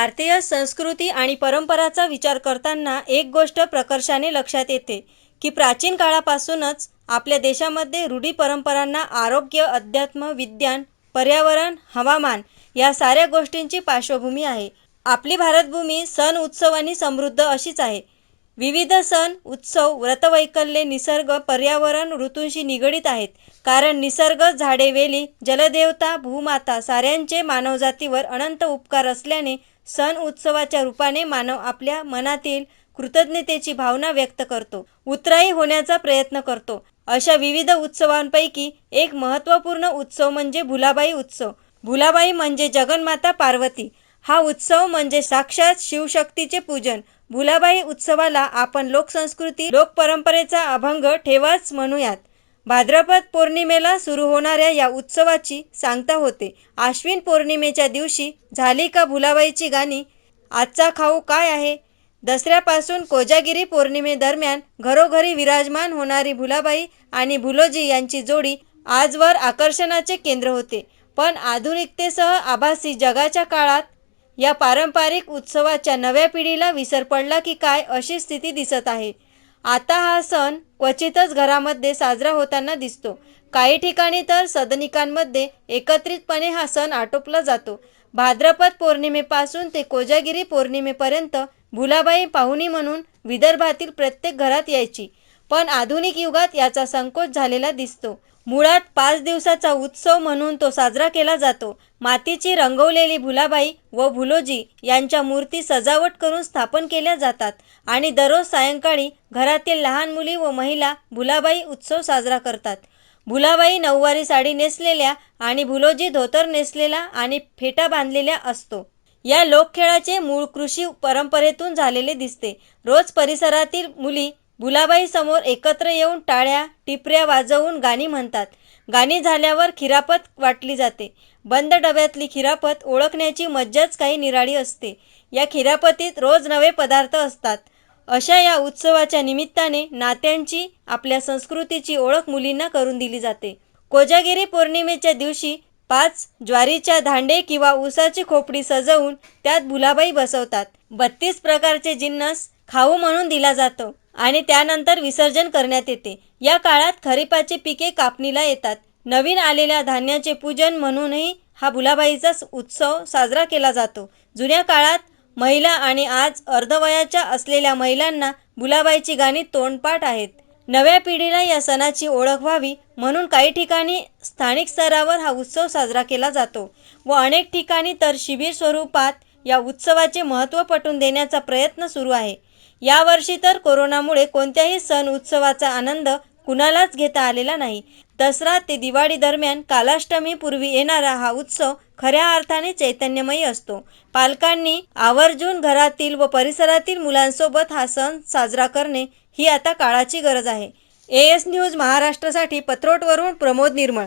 भारतीय संस्कृती आणि परंपराचा विचार करताना एक गोष्ट प्रकर्षाने लक्षात येते की प्राचीन काळापासूनच आपल्या देशामध्ये रूढी परंपरांना आरोग्य अध्यात्म विज्ञान पर्यावरण हवामान या साऱ्या गोष्टींची पार्श्वभूमी आहे. आपली भारतभूमी सण उत्सवांनी समृद्ध अशीच आहे. विविध सण उत्सव व्रतवैकल्ये निसर्ग पर्यावरण ऋतूंशी निगडीत आहेत कारण निसर्ग झाडे वेली जलदेवता भूमाता साऱ्यांचे मानवजातीवर अनंत उपकार असल्याने सण उत्सवाच्या रूपाने मानव आपल्या मनातील कृतज्ञतेची भावना व्यक्त करतो. उत्तराई होण्याचा प्रयत्न करतो. अशा विविध उत्सवांपैकी एक महत्त्वपूर्ण उत्सव म्हणजे भुलाबाई उत्सव. भुलाबाई म्हणजे जगन्माता पार्वती. हा उत्सव म्हणजे साक्षात शिवशक्तीचे पूजन. भुलाबाई उत्सवाला आपण लोकसंस्कृती लोकपरंपरेचा अभंग ठेवाच म्हणूयात. भाद्रपद पौर्णिमेला सुरू होणाऱ्या या उत्सवाची सांगता होते. आश्विन पौर्णिमेच्या दिवशी झाली का भुलाबाईची गाणी? आजचा खाऊ काय आहे? दसऱ्यापासून कोजागिरी पौर्णिमेदरम्यान घरोघरी विराजमान होणारी भुलाबाई आणि भुलोजी यांची जोडी आजवर आकर्षणाचे केंद्र होते. पण आधुनिकतेसह आभासी जगाच्या काळात या पारंपरिक उत्सवाच्या नव्या पिढीला विसर पडला की काय अशी स्थिती दिसत आहे. आता हा सण क्वचितच घरामध्ये साजरा होताना दिसतो. काही ठिकाणी तर सदनिकांमध्ये एकत्रितपणे हा सण आटोपला जातो. भाद्रपद पौर्णिमेपासून ते कोजागिरी पौर्णिमेपर्यंत भुलाबाई पाहुणी म्हणून विदर्भातील प्रत्येक घरात यायची. पण आधुनिक युगात याचा संकोच झालेला दिसतो. मुळात पाच दिवसाचा उत्सव म्हणून तो साजरा केला जातो. मातीची रंगवलेली भुलाबाई व भुलोजी यांच्या मूर्ती सजावट करून स्थापन केल्या जातात आणि दररोज सायंकाळी घरातील लहान मुली व महिला भुलाबाई उत्सव साजरा करतात. भुलाबाई नऊवारी साडी नेसलेल्या आणि भुलोजी धोतर नेसलेला आणि फेटा बांधलेल्या असतो. या लोकखेळाचे मूळ कृषी परंपरेतून झालेले दिसते. रोज परिसरातील मुली भुलाबाई समोर एकत्र येऊन टाळ्या टिपऱ्या वाजवून गाणी म्हणतात. गाणी झाल्यावर खिरापत वाटली जाते. बंद डब्यातली खिरापत ओळखण्याची मज्जाच काही निराळी असते. या खिरापतीत रोज नवे पदार्थ असतात. अशा या उत्सवाच्या निमित्ताने नात्यांची आपल्या संस्कृतीची ओळख मुलींना करून दिली जाते. कोजागिरी पौर्णिमेच्या दिवशी पाच ज्वारीच्या धांडे किंवा ऊसाची खोपडी सजवून त्यात भुलाबाई बसवतात. बत्तीस प्रकारचे जिन्नस खाऊ म्हणून दिला जातो. आणि त्यानंतर विसर्जन करण्यात येते. या काळात खरीपाचे पिके कापणीला येतात. नवीन आलेल्या धान्याचे पूजन म्हणूनही हा भुलाबाईचा उत्सव साजरा केला जातो. जुन्या काळात महिला आणि आज अर्धवयाच्या असलेल्या महिलांना भुलाबाईची गाणी तोंडपाठ आहेत. नव्या पिढीला या सणाची ओळख व्हावी म्हणून काही ठिकाणी स्थानिक स्तरावर हा उत्सव साजरा केला जातो व अनेक ठिकाणी तर शिबिर स्वरूपात या उत्सवाचे महत्त्व पटवून देण्याचा प्रयत्न सुरू आहे. यावर्षी तर कोरोनामुळे कोणत्याही सण उत्सवाचा आनंद कुणालाच घेता आलेला नाही. दसरा ते दिवाळी दरम्यान कालाष्टमीपूर्वी येणारा हा उत्सव खऱ्या अर्थाने चैतन्यमयी असतो. पालकांनी आवर्जून घरातील व परिसरातील मुलांसोबत हा सण साजरा करणे ही आता काळाची गरज आहे. ए एस न्यूज महाराष्ट्रासाठी पत्रोटवरून प्रमोद निर्मळ